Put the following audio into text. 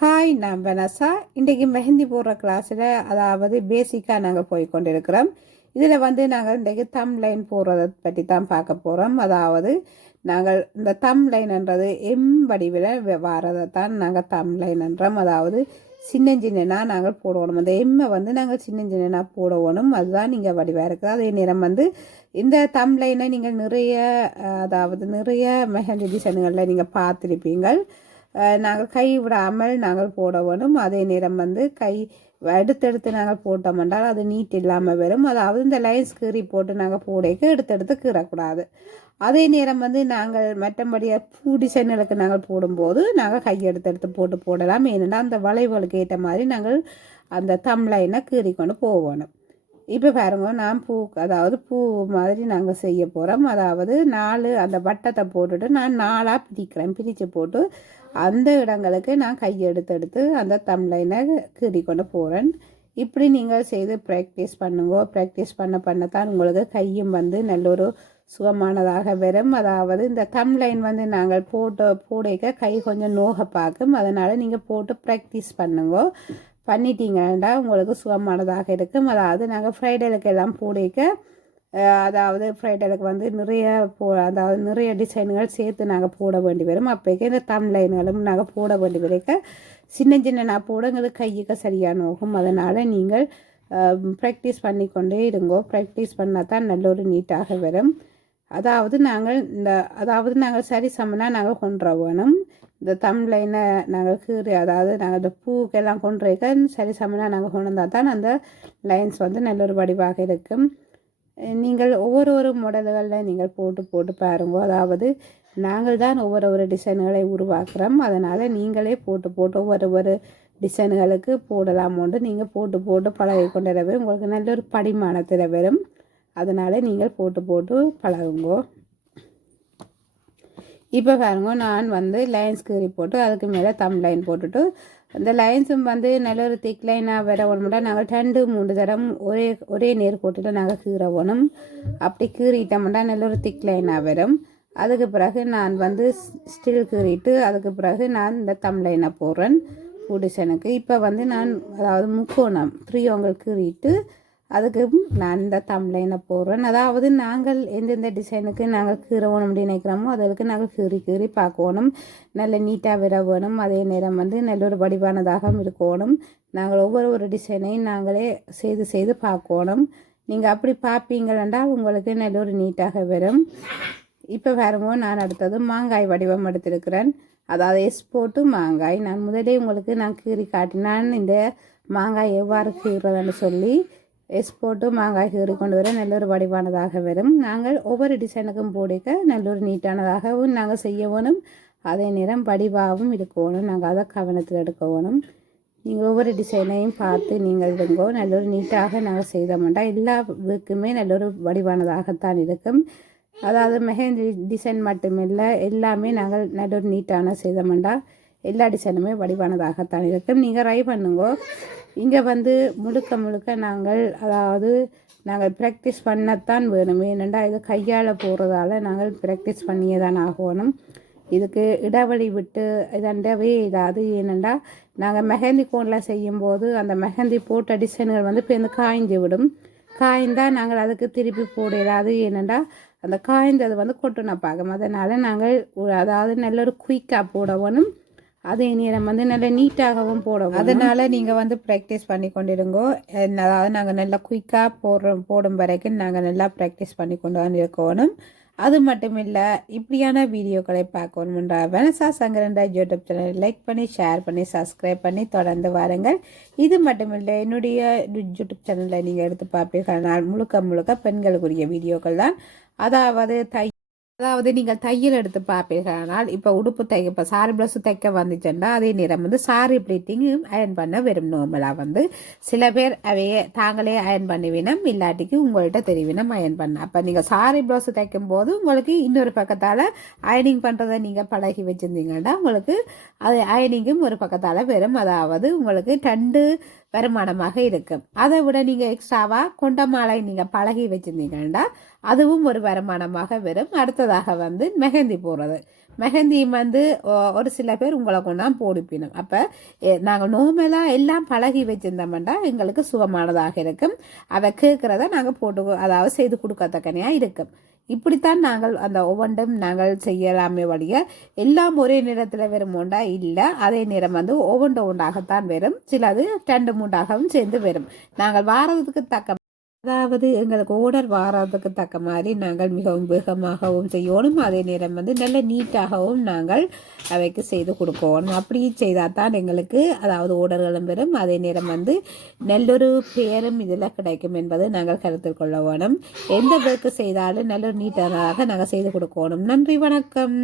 Hi, நான் Vanessa. இன்றைக்கு மெஹந்தி போடுற கிளாஸில் அதாவது பேசிக்காக நாங்கள் போய் கொண்டிருக்கிறோம். இதில் நாங்கள் இன்றைக்கு தம் லைன் போடுறதை பற்றி தான் பார்க்க போகிறோம். அதாவது நாங்கள் இந்த தம் லைன்ன்றது எம் வடிவில் வாரதை தான் நாங்கள் தம் லைன்ன்றோம். அதாவது சின்ன சின்னனா நாங்கள் போடணும். அந்த எம்மை நாங்கள் சின்ன சின்னனா போடணும். அதுதான் நீங்கள் வடிவாக இருக்குது. அதே நேரம் இந்த தம் லைனை நீங்கள் நிறைய மெஹந்தி டிசைன்களில் நீங்கள் பார்த்துருப்பீங்கள். நாங்கள் கை விடாமல் நாங்கள் போட வேணும். அதே நேரம் கை எடுத்தெடுத்து நாங்கள் போட்டோம் என்றால் அது நீட் இல்லாமல் வரும். அதாவது இந்த லைன்ஸ் கீறி போட்டு நாங்கள் போடைக்கு எடுத்தெடுத்து கீறக்கூடாது. அதே நேரம் நாங்கள் மற்றபடியாக பூ டிசைன்களுக்கு நாங்கள் போடும்போது நாங்கள் கை எடுத்து போட்டு போடலாம். ஏனென்றால் அந்த வளைவுகளுக்கு ஏற்ற மாதிரி நாங்கள் அந்த தம் லைனை கீறி கொண்டு போகணும். இப்போ பாருங்க, நான் பூ மாதிரி நாங்கள் செய்ய போகிறோம். அதாவது 4 அந்த வட்டத்தை போட்டுட்டு நான் 4ஆக பிரிக்கிறேன். பிரித்து போட்டு அந்த இடங்களுக்கு நான் கையெடுத்து அந்த தம்லைனை கீறி கொண்டு போகிறேன். இப்படி நீங்கள் செய்து ப்ராக்டிஸ் பண்ணுங்க. ப்ராக்டிஸ் பண்ணத்தான் உங்களுக்கு கையும் நல்ல ஒரு சுகமானதாக வரும். அதாவது இந்த தம்லைன் நாங்கள் போடைக்க கை கொஞ்சம் நோக பார்க்கும். அதனால் நீங்கள் போட்டு ப்ராக்டிஸ் பண்ணுங்க. பண்ணிட்டீங்கன்னா உங்களுக்கு சுகமானதாக இருக்கும். அதாவது நாங்கள் ஃப்ரைடேலுக்கு எல்லாம் போடைக்க அதாவது ஃப்ரைடேலுக்கு நிறைய டிசைன்கள் சேர்த்து நாங்கள் போட வேண்டி வரும். அப்போக்கே இந்த தம் லைன்களும் நாங்கள் போட வேண்டி வரைக்க சின்ன நான் போட எங்களுக்கு கையுக்கு சரியான நோகும். அதனால் நீங்கள் ப்ராக்டிஸ் பண்ணிக்கொண்டே இருங்கோ. ப்ராக்டிஸ் பண்ணால் தான் நல்ல ஒரு நீட்டாக வரும். அதாவது நாங்கள் சரி சமனாக நாங்கள் கொண்டு வேணும். இந்த தம் லைனை நாங்கள் அதாவது நாங்கள் இந்த பூக்கெல்லாம் கொண்டுருக்க சரி சமனாக நாங்கள் கொண்டு வந்தால் தான் அந்த லைன்ஸ் நல்ல ஒரு வடிவாக இருக்கும். நீங்கள் ஒவ்வொரு மாடல்களில் நீங்கள் போட்டு பாருங்க. அதாவது நாங்கள் தான் ஒவ்வொரு டிசைன்களை உருவாக்குறோம். அதனால் நீங்களே போட்டு ஒவ்வொரு டிசைன்களுக்கு போடலாமோண்டு நீங்கள் போட்டு பழகி கொண்டிடவே உங்களுக்கு நல்ல ஒரு படிமானத்தில் வரும். அதனால் நீங்கள் போட்டு பழகுங்கோ. இப்போ பாருங்க, நான் லைன்ஸ் கீறி போட்டு அதுக்கு மேலே தம் லைன் போட்டுட்டு அந்த லைன்ஸும் நல்ல ஒரு திக் லைனாக வர ஒன்றுமுட்டா நாங்கள் 2-3 தரம் ஒரே நேர் போட்டுட்டு நாங்கள் கீற வேணும். அப்படி கீறிட்டோம்னா நல்ல ஒரு திக் லைனாக வரும். அதுக்கு பிறகு நான் ஸ்டில் கீறிட்டு அதுக்கு பிறகு நான் இந்த தம் லைனை போடுறேன் பூ டிசைனுக்கு. இப்போ நான் அதாவது முக்கோணம் 3 கீறிட்டு அதுக்கு நான் இந்த தம் லைனை போடுறேன். அதாவது நாங்கள் எந்தெந்த டிசைனுக்கு நாங்கள் கீறணும் அப்படின்னு நினைக்கிறோமோ அதற்கு நாங்கள் கீறி பார்க்கணும். நல்ல நீட்டாக வர வேணும். அதே நேரம் நல்ல ஒரு வடிவானதாக இருக்கணும். நாங்கள் ஒவ்வொரு டிசைனையும் நாங்களே செய்து பார்க்கணும். நீங்கள் அப்படி பார்ப்பீங்களா உங்களுக்கு நல்ல ஒரு நீட்டாக வரும். இப்போ பாருங்க, நான் அடுத்தது மாங்காய் வடிவம் எடுத்திருக்கிறேன். அதாவது போட்டு மாங்காய் நான் முதலே உங்களுக்கு நான் கீறி காட்டினான் இந்த மாங்காய் எவ்வாறு கீறதுன்னு சொல்லி போட்டு மாங்காய் கீறி கொண்டு வர நல்ல ஒரு வடிவானதாக வரும். நாங்கள் ஒவ்வொரு டிசைனுக்கும் போடிக்க நல்ல ஒரு நீட்டானதாகவும் நாங்கள் செய்ய வேணும். அதே நேரம் வடிவாகவும் இருக்கணும். நாங்கள் அதை கவனத்தில் எடுக்க வேணும். நீங்கள் ஒவ்வொரு டிசைனையும் பார்த்து நீங்கள் இருங்கோ. நல்ல ஒரு நீட்டாக நாங்கள் செய்தோம்னா எல்லா வீக்குமே நல்ல ஒரு வடிவானதாகத்தான் இருக்கும். அதாவது மெஹந்தி டிசைன் மட்டுமில்லை, எல்லாமே நாங்கள் நல்ல ஒரு நீட்டான செய்தோம்னா எல்லா டிசைனுமே வடிவானதாகத்தான் இருக்கும். நீங்கள் ட்ரை பண்ணுங்க. இங்கே முழுக்க நாங்கள் ப்ராக்டிஸ் பண்ணத்தான் வேணும். ஏனெண்டா இது கையால் போடுறதால நாங்கள் ப்ராக்டிஸ் பண்ணியே தான் ஆகணும். இதுக்கு இடைவெளி விட்டு இதண்டவே இதாது. ஏனெண்டா நாங்கள் மெஹந்தி கோனில் செய்யும்போது அந்த மெஹந்தி போட்ட டிசைன்கள் இப்போ காய்ஞ்சு விடும். காய்ந்தால் நாங்கள் அதுக்கு திருப்பி போடாது. ஏனெண்டா அந்த காய்ந்தது கொட்டுனா பார்க்கும். அதனால் நாங்கள் அதாவது நல்ல ஒரு குயிக்காக போடணும். அதே நேரம் நல்ல நீட்டாகவும் போடவும். அதனால் நீங்கள் ப்ராக்டிஸ் பண்ணி கொண்டிருங்கோ. அதாவது நாங்கள் நல்லா குயிக்காக போடும் வரைக்கும் நாங்கள் நல்லா ப்ராக்டிஸ் பண்ணி கொண்டு இருக்கணும். அது மட்டும் இல்லை, இப்படியான வீடியோக்களை பார்க்கணும்ன்ற Vanessa Sankaran YouTube channel like பண்ணி ஷேர் பண்ணி சப்ஸ்கிரைப் பண்ணி தொடர்ந்து வாருங்கள். இது மட்டும் இல்லை, என்னுடைய யூடியூப் சேனலில் நீங்கள் எடுத்து பார்ப்பீர்கள் முழுக்க பெண்களுக்குரிய வீடியோக்கள் தான். அதாவது நீங்கள் தையல் எடுத்து பார்ப்பீர்களானால் இப்போ உடுப்பு இப்போ சாரி ப்ளவுஸு தைக்க வந்துச்சுன்னா அதே நேரம் சாரி ப்ளீட்டிங் அயர்ன் பண்ண வெறும் நார்மலாக சில பேர் அவையே தாங்களே அயர்ன் பண்ணுவினம், இல்லாட்டிக்கு உங்கள்கிட்ட தெரிவினம் அயர்ன் பண்ண. அப்போ நீங்கள் சாரி ப்ளவுஸு தைக்கும் போது உங்களுக்கு இன்னொரு பக்கத்தால் அயனிங் பண்ணுறதை நீங்கள் பழகி வச்சுருந்தீங்கன்னா உங்களுக்கு அது அயனிங்கும் ஒரு பக்கத்தால் வரும். அதாவது உங்களுக்கு 2 வருமானமாக இருக்கும். அதை விட நீங்கள் எக்ஸ்ட்ராவாக கொண்ட மாலை நீங்கள் பழகி வச்சுருந்தீங்கன்னா அதுவும் ஒரு வருமானமாக வரும். அடுத்ததாக மெஹந்தி போடுறது மெஹந்தியும் வந்து ஒரு சில பேர் உங்களை கொண்டா போடுப்பினோம். அப்போ நாங்கள் நோமலாக எல்லாம் பழகி வச்சிருந்தோம்னா எங்களுக்கு சுகமானதாக இருக்கும். அதை கேட்குறத நாங்கள் போட்டு அதாவது செய்து கொடுக்கத்தக்கனையாக இருக்கும். இப்படித்தான் நாங்கள் அந்த ஒவ்வொன்றும் நாங்கள் செய்யலாமே வழிய எல்லாம் ஒரே நேரத்தில் வருமோண்டா இல்லை. அதே நேரம் வந்து ஒவ்வொன்றாகத்தான் வரும். சிலது 2-3ஆகவும் சேர்ந்து வரும். நாங்கள் வாரத்துக்கு தக்க அதாவது எங்களுக்கு ஓர்டர் வாரத்துக்கு தக்க மாதிரி நாங்கள் மிகவும் வேகமாகவும் செய்யணும். அதே நேரம் வந்து நல்ல நீட்டாகவும் நாங்கள் அவைக்கு செய்து கொடுக்கணும். அப்படி செய்தால் தான் எங்களுக்கு அதாவது ஓர்டர்களும் வரும். அதே நேரம் வந்து நல்லொரு பேரும் இதில் கிடைக்கும் என்பது நாங்கள் கருத்தில் கொள்ள வேணும். எந்த ஒர்க்கு செய்தாலும் நல்ல நீட்டாக நாங்கள் செய்து கொடுக்கணும். நன்றி, வணக்கம்.